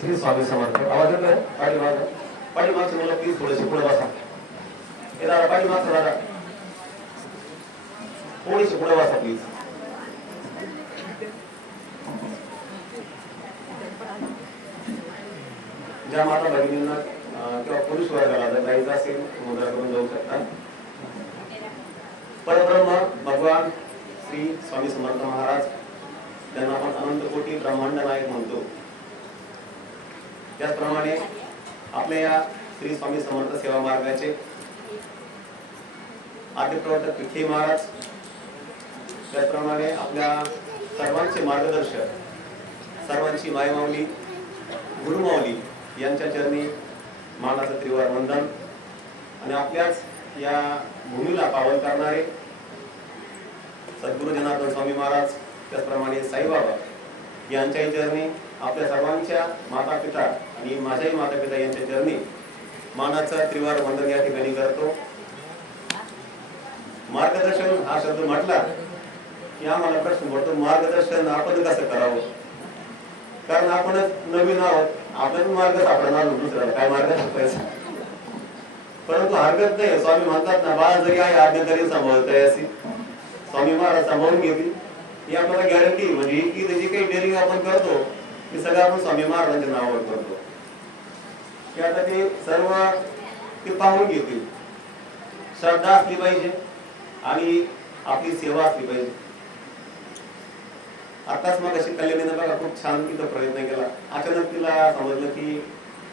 श्री स्वामी समर्थ. आवाज येतोय? पाठीमाग पाठीमागचे मला प्लीज थोडेसे पुढे बसा. हे दादा पाठीमागचं दादा. थोडेसे पुढे बसा प्लीज ज्या माता भगिनींना किंवा पुरुष वर्गाला जर जायचं असेल मुद्रा करून जाऊ शकता. परब्रह्म भगवान श्री स्वामी समर्थ महाराज त्यांना आपण अनंत कोटी ब्रह्मांड नायक म्हणतो. त्याचप्रमाणे आपल्या या श्री स्वामी समर्थ सेवा मार्गाचे आद्य प्रवर्तक विखे महाराज त्याचप्रमाणे आपल्या सर्वांचे मार्गदर्शक सर्वांची मायमाऊली गुरुमाऊली यांच्या चरणी मानाचं त्रिवार वंदन आणि आपल्याच या भूमीला पावन करणारे सद्गुरु जनार्दन स्वामी महाराज त्याचप्रमाणे साईबाबा यांच्याही चरणी आपल्या सर्वांच्या माता पिता आणि माझ्याही माता पिता यांच्या चरणी मानाचा त्रिवार वंदन या ठिकाणी करतो. मार्गदर्शन हा शब्द म्हटला की आम्हाला प्रश्न पडतो मार्गदर्शन आपण कसं करावं? कारण आपणच नवीन आहोत आपण मार्ग सापडणार नाही दुसऱ्याला. काय मार्ग सापडायचा? परंतु हरकत नाही. स्वामी म्हणतात ना बाळ जरी आहे आज्ञा तरी सांभाळतोय अशी स्वामी महाराज सांभाळून घेतील. म्हणजे ही आपल्याला गॅरंटी म्हणजे की त्याची काही डेअरिंग आपण करतो ते सगळं आपण स्वामी महाराजांच्या नावावर करतो. की आता ते सर्व ते पाहून घेतील. श्रद्धा असली पाहिजे आणि आपली सेवा असली पाहिजे. आताच मग अशी कल्याणीनं बघा खूप छान तिचा प्रयत्न केला. अचानक तिला समजलं की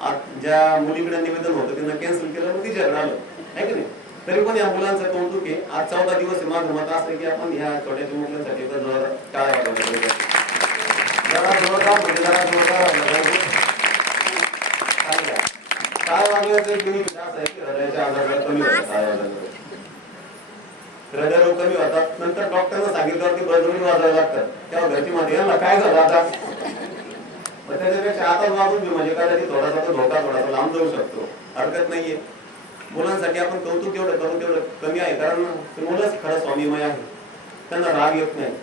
आज ज्या मुलीकडे निवेदन होतं तिनं कॅन्सल केलं मग तिच्याकडे आलं. आहे की नाही? तरी पण या मुलांचं कौतुक आहे. आज चौदा दिवस आहे. माझं मत असं की आपण ह्या छोट्याच्या मुलांसाठी तर जरा टाळ्या जोरदार म्हणजे जोरदार काय पाहिजे. चांगलं आहे. असं आहे की हृदयाचे आजार कमी होतात टाळ्या हृदयरोग कमी होतात नंतर डॉक्टरनं सांगितलं की बळजबरी वाजायला लागतात तेव्हा घरची मध्ये यांना काय झालं आता त्याच्यापेक्षा आता वाजून घेऊ म्हणजे कदाचित थोडासा तो धोका थोडासा लांब जाऊ शकतो हरकत नाहीये मुलांसाठी आपण कौतुक एवढं करू तेवढं कमी आहे कारण मुलंच खरं स्वामीमय आहे त्यांना राग येत नाही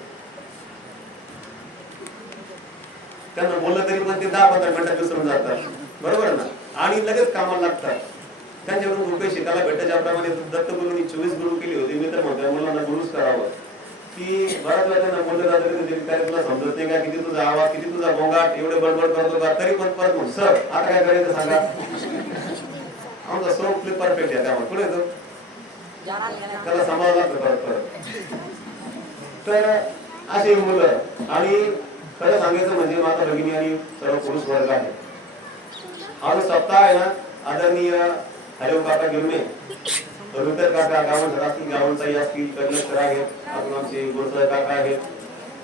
त्यांना बोललं तरी पण ते दहा पंधरा मिनिटात विसरून जातात. बरोबर ना? आणि लगेच कामाला लागतात. त्यांच्याकडून रुपये शिकायला भेटत ज्याप्रमाणे दत्तगुरूंनी चोवीस गुरु केली होती. मी तर म्हणतोय मुलांना गुरुच करावं. की बऱ्याच वेळा त्यांना बोललं जातं काय तुला समजत नाही का? किती तुझा आवाज किती तुझा गोंगाट एवढे बडबड करतो का? तरी पण परत मग सर आता काय करायचं सांगा? आमचा सो क्लिप परफेक्ट आहे. त्यामुळे पुढे येतो? त्याला सांभाळावं लागतं परत परत. तर अशी मुलं. आणि खरं सांगायचं म्हणजे माता भगिनी आणि सर्व पुरुष वर्ग आहे. हा जो सप्ताह आहे ना आदरणीय हरिओम काका गिरणे रुद्र काका गावन सर असतील गावनचाही असतील कर्ण सर आहेत अजून आमचे गोरसर काका आहेत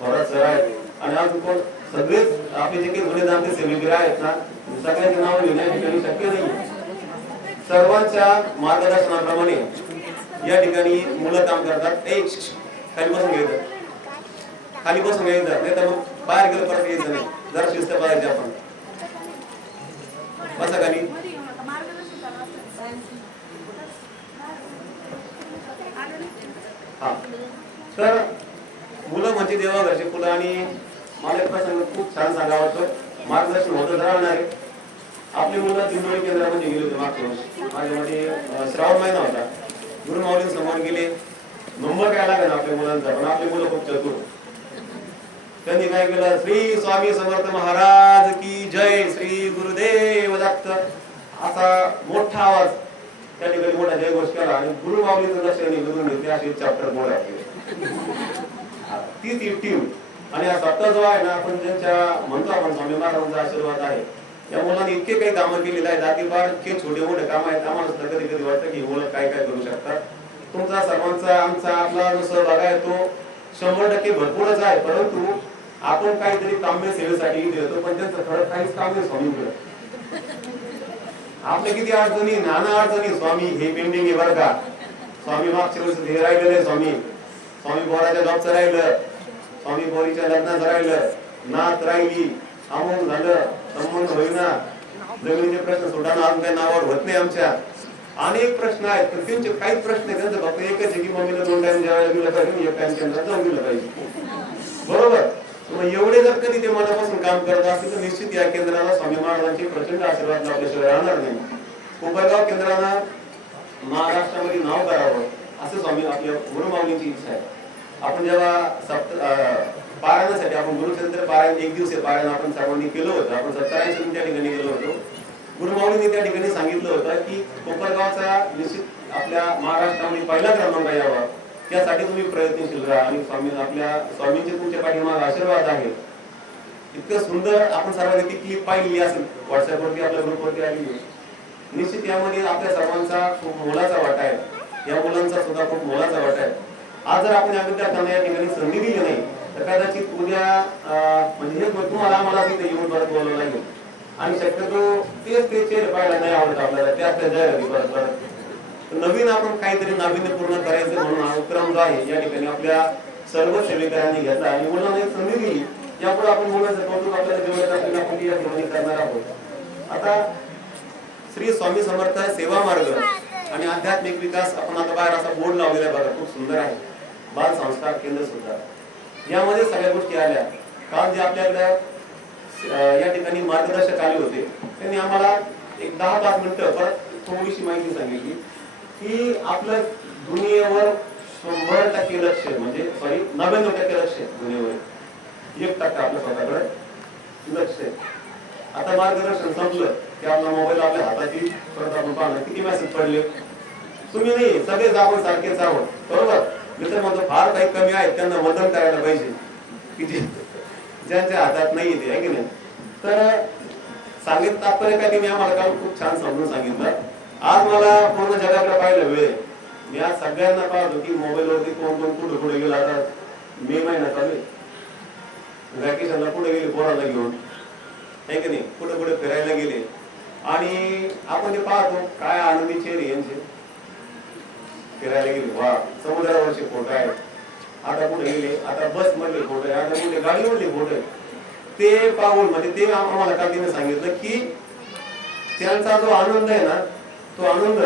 भरत सर आहेत आणि आज कोण सगळेच आपले जे काही जुने जाणते सेवेगिरी आहेत ना सगळ्यांचे नाव लिहिण्या ठिकाणी शक्य नाही. सर्वांच्या मार्गदर्शनाप्रमाणे या ठिकाणी मुलं काम करतात एक खाली बसून घेतात खाली बसून घेतात नाही तर मग बाहेर गेलं परत यायचं नाही जरा शिस्त पाहिजे आपण बसा खाली. हा. तर मुलं म्हणजे देवाघरचे फुलं आणि मला एक प्रसंग खूप छान सांगावा वाटतो मार्गदर्शन होतं राहणार आहे. आपली मुलं दिंडोळी केंद्रामध्ये गेले होते मागच्या वर्षी. माझ्यामध्ये श्रावण महिना होता. गुरुमाऊली समोर गेले. नंबर काय लागेल आपल्या मुलांचा? पण आपली मुलं खूप चतुर. त्यांनी काय केलं श्री स्वामी समर्थ महाराज की जय श्री गुरुदेव दत्त. असा मोठा आवाज. त्या ठिकाणी मोठा जयघोष केला आणि गुरु माऊलीचं दर्शन निघून ते असे चॅप्टर बोर्ड ती तीच टीम आणि हा जो आहे ना आपण ज्यांच्या म्हणतो आपण स्वामी महाराजांचा आशीर्वाद आहे या मुलांनी इतके काही कामं केलेले आहेत आधी इतके छोटे मोठे काम आहेत आम्हाला सुद्धा कधी कधी वाटतं की मुलं काय काय करू शकतात. तुमचा सर्वांचा आमचा आपला जो सहभाग आहे तो शंभर टक्के भरपूरच आहे परंतु आपण काहीतरी काम्य सेवेसाठी देतो पण त्यांचं खरं काहीच काम्य स्वामी आपले किती अडचणी नाना अडचणी स्वामी हे पेंडिंग आहे बरं का. स्वामी मागच्या हे राहिलेलं स्वामी. स्वामी बोराच्या जॉबचं राहिलं. स्वामी बोरीच्या लग्नाचं राहिलं. नात राहिली अमोल झालं संबंध होईना. जमिनीचे प्रश्न सोडाना अजून काही नावावर होत नाही आमच्या. अनेक प्रश्न आहेत पण त्यांचे काहीच प्रश्न आहेत. त्यांचं फक्त एकच आहे की मम्मीला दोन टाइम जेवायला गेलं पाहिजे एक टाइम गेलं पाहिजे. बरोबर? मग एवढे जर कधी ते मनापासून काम करत असतील तर निश्चित या केंद्राला स्वामी महाराजांचे प्रचंड आशीर्वाद लावल्याशिवाय राहणार नाही. कोपरगाव केंद्राला महाराष्ट्रामध्ये नाव करावं असं स्वामी आपल्या गुरुमाऊलींची इच्छा आहे. आपण जेव्हा सप्त पारायणासाठी आपण गुरुचरित्र पारायण एक दिवसीय पारायण आपण सर्वांनी केलं होतं आपण सत्तारांशी त्या ठिकाणी गेलो होतो. गुरुमाऊलींनी त्या ठिकाणी सांगितलं होतं की कोपरगावचा निश्चित आपल्या महाराष्ट्रामध्ये पहिला क्रमांक यावा. त्यासाठी तुम्ही प्रयत्नशील राहा आणि स्वामी आपल्या स्वामींचे तुमच्या पाठीमागे आशीर्वाद आहे. इतकं सुंदर आपण सर्वांनी ती क्लिप पाहिली असेल. व्हॉट्सअपवरती आपल्या ग्रुपवरती आली निश्चित यामध्ये आपल्या सर्वांचा खूप मोलाचा वाटा आहे. या मुलांचा सुद्धा खूप मोलाचा वाटा आहे. आज जर आपण या विद्यार्थ्यांना या ठिकाणी संधी दिली नाही तर कदाचित उद्या म्हणजे हे तुम्हाला आम्हाला तिथे येऊन परत बोलावं लागेल. आणि शक्यतो तेच ते चेहरे पाहायला नाही आवडत आपल्याला. त्याच त्या जाहिराती परत परत नवीन आपण काहीतरी नाविन्यपूर्ण करायचं म्हणून हा उपक्रम जो आहे या ठिकाणी आपल्या सर्व सेवेकरांनी घेतला आणि मुलांना एक संधी दिली. यापुढे आपण मुलांचं कौतुक आपल्याला जेवढं आपण या ठिकाणी करणार आहोत. आता श्री स्वामी समर्थ सेवा मार्ग आणि आध्यात्मिक विकास आपण आता बाहेर असा बोर्ड लावलेला आहे बघा खूप सुंदर आहे. बाल संस्कार केंद्र सुद्धा. यामध्ये सगळ्या गोष्टी आल्या. काल जे आपल्याला या ठिकाणी मार्गदर्शक आले होते त्यांनी आम्हाला एक दहा पाच मिनिटं परत थोडीशी माहिती सांगितली. की आपलं दुनियेवर शंभर टक्के लक्ष आहे. म्हणजे सॉरी नव्याण्णव टक्के लक्ष आहे दुनियेवर. एक टक्का आपल्या स्वतःकडे लक्ष आहे. आता मार्गदर्शन संपलं की आपला मोबाईल आपल्या हाताची परत आपण पाहणार किती मेसेज पडले. तुम्ही नाही सगळेच आपण सारखेच आहोत बरोबर? मी तर म्हणतो फार काही कमी आहेत त्यांना मदत करायला पाहिजे. की जे ज्यांच्या हातात नाही ते आहे की नाही? तर सांगितलं तात्पर्य काय ते मी आम्हाला काल खूप छान समजून सांगितलं. आज मला पूर्ण जगाकडे पाहिलं वेळ मी आज सगळ्यांना पाहतो की मोबाईलवरती कोण कोण कुठे कुठे गेला. आता मे महिना चालू व्हॅकेशनला कुठे गेले पोराला घेऊन? आहे की नाही? कुठे कुठे फिरायला गेले. आणि आपण ते पाहतो काय आनंदी चेहरे यांचे. फिरायला गेले. वा समुद्रावरचे फोटो आहेत. आता कुठे गेले? आता बस मधले फोटो आहे आता कुठे गाडी मधले फोटो आहे ते पाहून म्हणजे ते आम्हाला काल तिने सांगितलं की त्यांचा जो आनंद आहे ना तो आनंद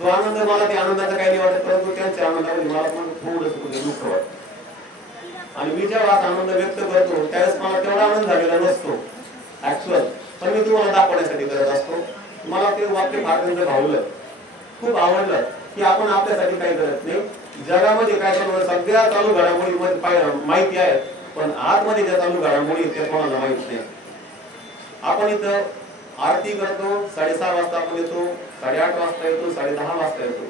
तो आनंद मला त्या आनंदाचा काही नाही वाटत परंतु त्यांच्या आनंदामध्ये मला पण थोडस दुःख वाटत. आणि मी जेव्हा आनंद व्यक्त करतो त्यावेळेस मला तेवढा आनंद झालेला नसतो ऍक्च्युअल पण मी तुम्हाला दाखवण्यासाठी करत असतो. मला ते वाक्य फार भावलं. खूप आवडलं की आपण आपल्यासाठी काही करत नाही. जगामध्ये काय चालू सगळ्या चालू घडामोडी मध्ये पाय- माहिती आहे पण आतमध्ये ज्या चालू घडामोडी ते त्या कोणाला माहीत नाही. आपण इथं आरती करतो साडेसहा वाजता आपण येतो साडेआठ वाजता येतो साडेदहा वाजता येतो.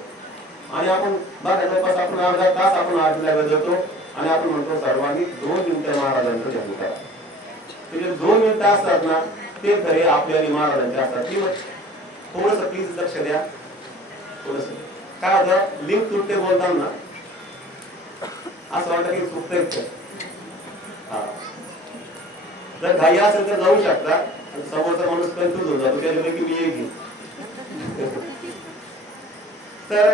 आणि आपण बघा जवळपास आपण अर्धा तास आपण आरतीला वेळ देतो आणि आपण म्हणतो सर्वांनी दोन मिनिटं महाराजांचं ध्यान करा. ते दोन मिनिटं असतात ना ते खरे आपल्या आणि महाराजांचे असतात. की थोडस प्लीज लक्ष द्या. थोडस. काय होतं? लिंक तुटते बोलताना असं वाटतं की चुकतंय हा. जर घाई असेल तर जाऊ शकता. समोरचा माणूस कन्फ्युज होऊन जातो त्याच्यामुळे की मी एक घेईन. तर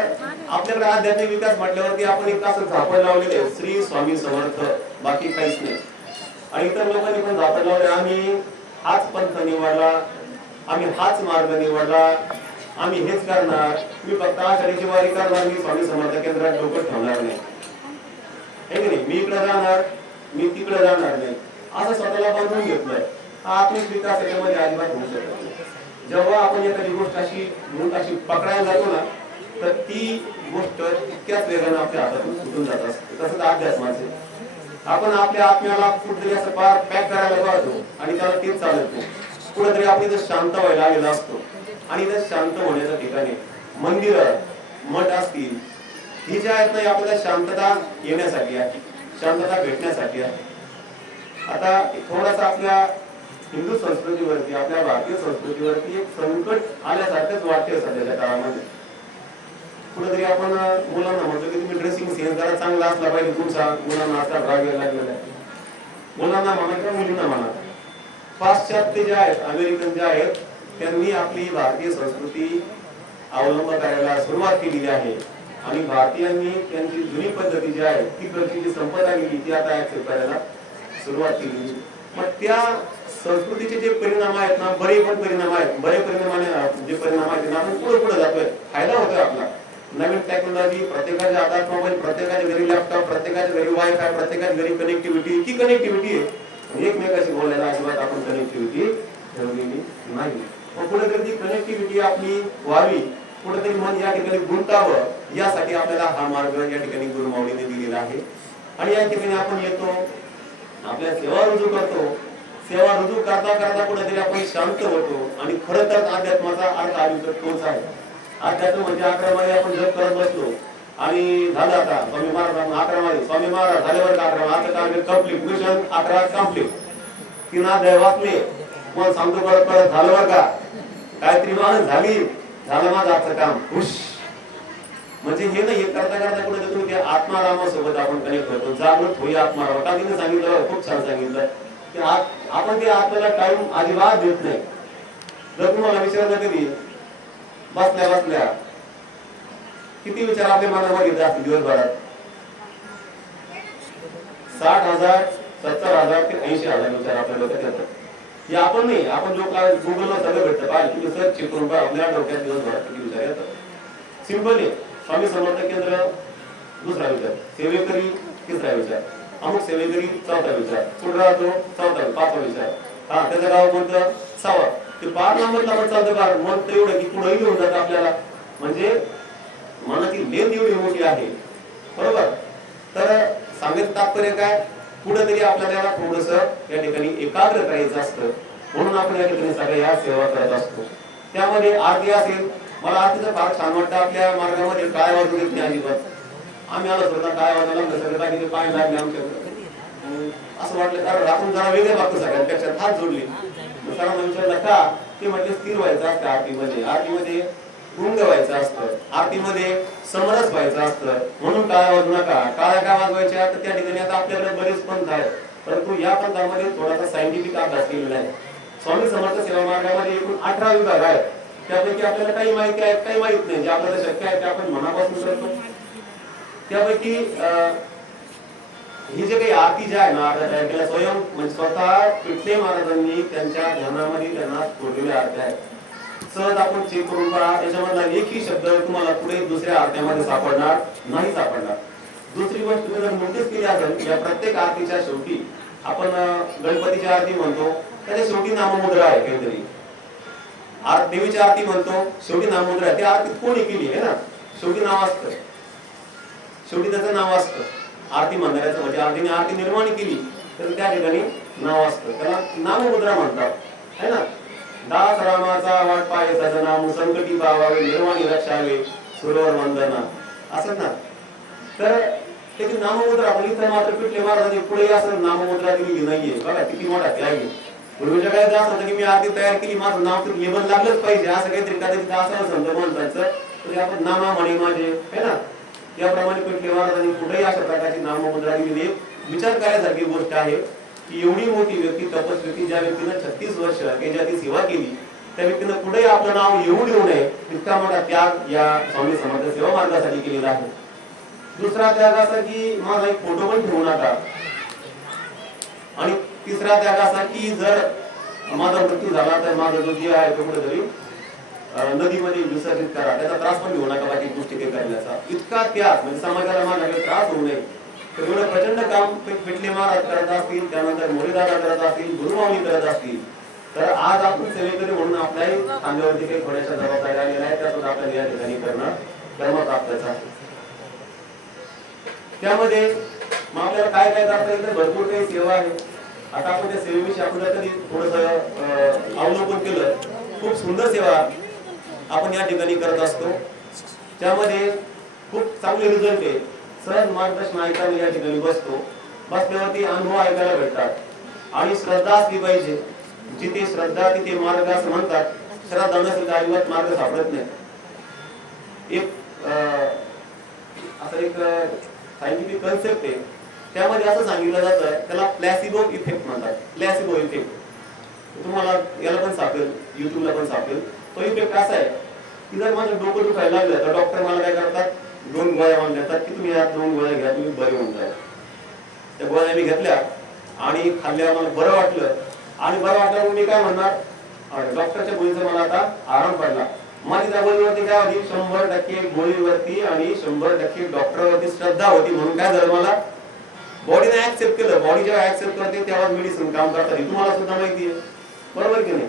आपल्याकडे आध्यात्मिक विकास म्हटल्यावरती आपण एक असं झापड लावलेले आहे श्री स्वामी समर्थ बाकी काहीच नाही. आणि इतर लोकांनी पण झापड लावले आम्ही हाच पंथ निवडला आम्ही हाच मार्ग निवडला आम्ही हेच करणार मी फक्त आषाढीची वारी करणार मी स्वामी समर्थ केंद्रात डोकं ठेवणार नाही. हे की नाही? मी इकडे जाणार मी तिकडे जाणार नाही. असं स्वतःला बांधून घेतलंय. हा आत्मिक विकास याच्यामध्ये अजिबात होऊ शकत जेव्हा आपण एखादी गोष्ट अशी म्हणून अशी पकडायला जातो ना तर ती गोष्ट इतक्याच वेगानं आपल्या हातातून सुटून जात असते. तसंच अध्यात्माचे आपण आपल्या आत्म्याला कुठेतरी असं पार पॅक करायला पाहतो आणि त्याला तेच चालवतो कुठेतरी आपण इथं शांत व्हायला आलेला असतो. आणि इथं शांत होण्याच्या ठिकाणी मंदिर मठ असतील ही जे आहेत ना आपल्याला शांतता येण्यासाठी आहे. शांतता भेटण्यासाठी आहे. आता थोडासा आपल्या हिंदू संस्कृतीवरती आपल्या भारतीय संस्कृतीवरती एक संकट आल्यासारखंच वाटते सध्याच्या काळामध्ये. कुठेतरी आपण मुलांना म्हणतो की तुम्ही ड्रेसिंग सेन्स जरा चांगला असला पाहिजे तुमचा. मुलांना असा राग यायला लागलेला आहे. मुलांना म्हणा किंवा मुलींना म्हणा पाश्चात्य जे आहेत अमेरिकन जे आहेत त्यांनी आपली भारतीय संस्कृती अवलंब करायला सुरुवात केलेली आहे. आणि भारतीयांनी त्यांची जुनी पद्धती जी आहे ती प्रति जी संपदा गेली ती आता ऍक्सेप्ट करायला सुरुवात केली मग त्या संस्कृतीचे जे परिणाम आहेत ना बरे पण परिणाम आहेत. बरे परिणामाने जे परिणाम आहेत ना आपण पुढे पुढे जातोय. फायदा होतोय आपला. नवीन टेक्नॉलॉजी प्रत्येकाच्या हातात मोबाईल प्रत्येकाच्या घरी लॅपटॉप प्रत्येकाच्या घरी वायफाय प्रत्येकाच्या घरी कनेक्टिव्हिटी ती कनेक्टिव्हिटी आहे. एकमेकाशी बोलायला अजिबात आपण कनेक्टिव्हिटी ठेवलेली नाही. पण कुठेतरी ती कनेक्टिव्हिटी आपली व्हावी कुठेतरी मन या ठिकाणी गुंतावं यासाठी आपल्याला हा मार्ग या ठिकाणी गुरुमावळीने दिलेला आहे. आणि या ठिकाणी आपण येतो आपल्या सेवा रुजू करतो. सेवा रुजू करता करता कुठेतरी आपण शांत होतो. आणि खरं तर अध्यात्माचा अर्थ आयुष्यात तोच आहे. अध्यात्म म्हणजे अक्रमाने आपण जप करत बसलो आणि झालं आता स्वामी महाराज अक्रमाने स्वामी महाराज झाल्यावर का अकरा आता काय कंप्लीट मिशन अकरा कंप्लीट तीन अध्याय वाचले. मग सांगतो परत परत. झालं बरं का? काहीतरी माणूस झाली. झालं माझं आजचं काम. खुश म्हणजे हे नाही हे करता करता कुठे तुम्ही आत्मारामासोबत आपण कनेक्ट होतो. जागृत होई आत्माराम का तिने सांगितलं खूप छान सांगितलं. की आपण ते आपल्याला टाइम अजिबात देत नाही. जर तुम्हाला विचारलं कधी बसल्या बसल्या किती विचार आपल्या मनामध्ये येत असतील दिवसभरात? साठ हजार सत्तर हजार ते ऐंशी हजार विचार आपल्याला डोक्यात येतात. हे आपण नाही आपण जो काय गुगलला सगळं भेटतं पाहिजे तुम्ही सर्च करून पहा आपल्या डोक्यात दिवसभरात किती विचार येतात. सिंपल आहे. स्वामी समर्थ केंद्र दुसरा विचार. सेवेकरी तिसरा विचार. अमुक सेवेकरी चौथा विचार पुढे राहतो चौथा पाचवा विचार. हा त्याचं गाव कोणतं? सहावा. ते पाच नंबर आपण चालतं कारण मन तर एवढं की पुढेही घेऊन जातं आपल्याला. म्हणजे मनाची लेन एवढी मोठी आहे. बरोबर? तर सांगत तात्पर्य काय? कुठेतरी आपल्याला थोडस या ठिकाणी एकाग्र करायचं असतं. म्हणून आपण या ठिकाणी सगळ्या या सेवा करत असतो. त्यामध्ये आरती असेल. मला आरतीचं फार छान वाटतं आपल्या मार्गामध्ये. काय वाजू देत नाही अजिबात. आम्ही आलो स्वतः काय वाजायला लागलं सगळं पाय लागले आमच्याकडे असं वाटलं कारण आपण जरा वेगळे वागतो सगळ्यांपेक्षा हात जोडले. सरांना विचारलं का? ते म्हटले स्थिर व्हायचं असतं आरतीमध्ये. आरतीमध्ये गुंग व्हायचं असतं. आरतीमध्ये समरस व्हायचं असतं. म्हणून काय वाजू नका. टाळ्या काय वाजवायच्या? तर त्या ठिकाणी आता आपल्याकडे बरेच पंथ आहेत. परंतु या पंथामध्ये थोडासा सायंटिफिक अभ्यास केलेला आहे. स्वामी समर्थ सेवा मार्गामध्ये एकूण अठरा विभाग आहेत. त्यापैकी आपल्याला काही माहिती आहे काही माहीत नाही. जे आपल्याला शक्य आहे ते आपण मनापासून करतो. त्यापैकी अं, ही जे काही आरती जे आहे ना स्वयं म्हणजे स्वतः पिठले महाराजांनी त्यांच्या ध्यानामध्ये त्यांना सोडलेल्या आरत्या आहेत. सहज आपण चेक करून पहा त्याच्यामधला एकही शब्द तुम्हाला पुढे दुसऱ्या आरत्यामध्ये सापडणार नाही सापडणार. दुसरी गोष्ट तुम्ही जर नोटीस केली असेल या प्रत्येक आरतीच्या शेवटी आपण गणपतीची आरती म्हणतो त्याच्या शेवटी नाममुद्रा आहे काहीतरी. आर देवीची आरती म्हणतो शेवटी नाममुद्रा आहे. ती आरती कोणी केली आहे ना? शेवटी नाव असतं. शेवटी त्याचं नाव असतं. आरती म्हणणाऱ्याचं म्हणजे आरतीने आरती निर्माण केली तर त्या ठिकाणी नाव असतं. त्याला नाममुद्रा म्हणतात. है ना? दास रामाचा वाट पाय नाम संकटी पावावे निर्वाणी रक्षावे सुरवर वंदना. असं ना? तर त्याची नाममुद्रा आपण इथं मात्र पिठले महाराजांनी पुढे असं नाममुद्रा दिलेली नाहीये. बघा किती मोठा त्याग आहे. पूर्वीच्या काळात असं होतं की मी आरती तयार केली माझं नाव तर लेबल लागलंच पाहिजे. असं काहीतरी कदाचित असं समजा म्हणतात. तर आपण नामा म्हणे माझे है ना? याप्रमाणे पिठले महाराजांनी कुठेही अशा प्रकारची नाममुद्रा दिली विचार करायसारखी गोष्ट आहे की एवढी मोठी व्यक्ती तपस्वी व्यक्ती ज्या व्यक्तीनं छत्तीस वर्ष त्याच्या ती सेवा केली त्या व्यक्तीनं कुठेही आपलं नाव येऊ देऊ नये इतका मोठा त्याग या स्वामी समर्थ सेवा मार्गासाठी केलेला आहे. दुसरा त्याग असा की माझा एक फोटो पण ठेवू नका. आणि तिसरा त्याग असा की जर माझा मृत्यू झाला तर माझा जो जीव आहे तो कुठेतरी नदीमध्ये विसर्जित करा त्याचा त्रास पण घेऊ नका बाकी गोष्टी ते करण्याचा इतका त्यास म्हणजे समाजाला माझा त्रास होऊ नये. तर एवढं प्रचंड काम पिटले महाराज करत असतील त्यानंतर मोरेदादा करत असतील गुरुमावणी करत असतील. तर आज आपण सेवेकरी म्हणून आपल्याही खांद्यावरती काही थोड्याशा जबाबदाऱ्या आलेल्या आहेत त्या सुद्धा आपल्याला या ठिकाणी करणं कर्मप्राप्तचा आहे. त्यामध्ये मग आपल्याला काय काय करता येईल तर भरपूर काही सेवा आहे. आता आपण त्या सेवेविषयी आपण जर कधी थोडस अवलोकन केलं. खूप सुंदर सेवा आपण या ठिकाणी करत असतो. त्यामध्ये खूप चांगले रिझल्ट आहे. सहज मार्गदर्शन ऐकायला या ठिकाणी बसतो. बसल्यावरती अनुभव ऐकायला भेटतात. आणि श्रद्धा असली पाहिजे. जिथे श्रद्धा तिथे मार्ग असं म्हणतात श्रद्धा नसेल तर अजिबात मार्ग सापडत नाही. एक अं, असं एक सायंटिफिक कन्सेप्ट आहे. त्यामध्ये असं सांगितलं जातं त्याला प्लॅसिबो इफेक्ट म्हणतात. प्लॅसिबो इफेक्ट तुम्हाला याला पण सापडेल युट्यूबला पण सापडेल. तो इफेक्ट असा आहे? की जर माझं डोकं दुखायला लागलं तर डॉक्टर मला काय करतात? दोन गोळ्या मान देतात की तुम्ही या दोन गोळ्या घ्या तुम्ही बरे होऊन जाल त्या गोळ्या मी घेतल्या आणि खाल्ल्या मला बरं वाटलं. आणि बरं वाटल्यावर मी काय म्हणणार? डॉक्टरच्या गोळीचा मला आता आराम पडला. माझी त्या गोळीवरती काय होती? शंभर टक्के गोळीवरती आणि शंभर टक्के डॉक्टरवरती श्रद्धा होती म्हणून काय झालं मला? बॉडीने ऍक्सेप्ट केलं. बॉडी जेव्हा ऍक्सेप्ट करते तेव्हा मेडिसिन काम करतात. हे तुम्हाला सुद्धा माहिती आहे. बरोबर की नाही?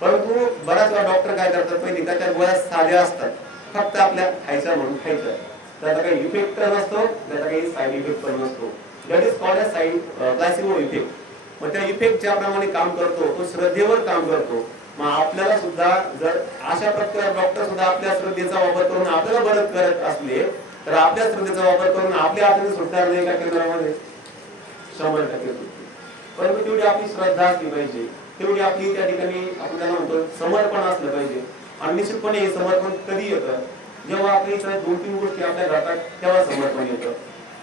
परंतु बऱ्याच वेळा डॉक्टर काय करतात माहिती त्याच्या गोळ्या साध्या असतात. फक्त आपल्या खायच्या म्हणून खायच्या. त्याचा काही इफेक्ट नसतो त्याचा काही साईड इफेक्ट पण नसतो. That is called a side placebo effect मग त्या इफेक्ट ज्याप्रमाणे काम करतो तो श्रद्धेवर काम करतो. मग आपल्याला सुद्धा जर अशा प्रकारे डॉक्टर सुद्धा आपल्या श्रद्धेचा वापर करून आपल्याला बरं करत असले तर आपल्या श्रद्धेचा वापर करून आपल्या हाताने सुटणार नाही का केंद्रामध्ये? शंभर टक्के परंतु तेवढी आपली श्रद्धा असली पाहिजे. तेवढी आपली त्या ठिकाणी आपण त्याला म्हणतो समर्पण असलं पाहिजे. आणि निश्चितपणे हे समर्पण कधी येतं? जेव्हा आपली दोन तीन गोष्टी आपल्या राहतात तेव्हा समर्पण येतं.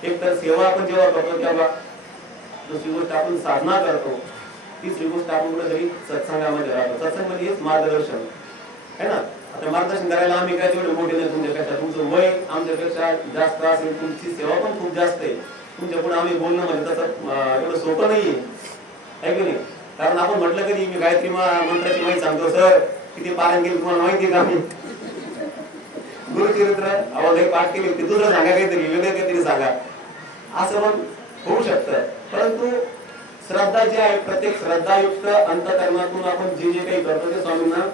एक तर सेवा आपण जेव्हा करतो तेव्हा दुसरी गोष्ट आपण साधना करतो. तिसरी गोष्ट आपण कुठेतरी सत्संगामध्ये राहतो. सत्संग म्हणजे हेच मार्गदर्शन. है ना? आता मार्गदर्शन करायला आम्ही काय तेवढे मोठे नाही तुमच्यापेक्षा तुमचं वय आमच्यापेक्षा जास्त असेल तुमची सेवा पण खूप जास्त आहे. तुमच्यापुढे आम्ही बोलणं म्हणजे तसं एवढं सोपं नाहीये. आहे की नाही? कारण आपण म्हटलं कधी मी गायत्री मंत्राची माहिती सांगतो सर किती पालन केली तुम्हाला माहिती का? मी गुरुचरित्र अहो लई पाठ केली होती. दुसरं सांगा काहीतरी वेगळं काहीतरी सांगा. असं पण होऊ शकतं. परंतु श्रद्धा जी आहे प्रत्येक श्रद्धायुक्त अंतकरणातून आपण जे जे काही करतो ते स्वामींना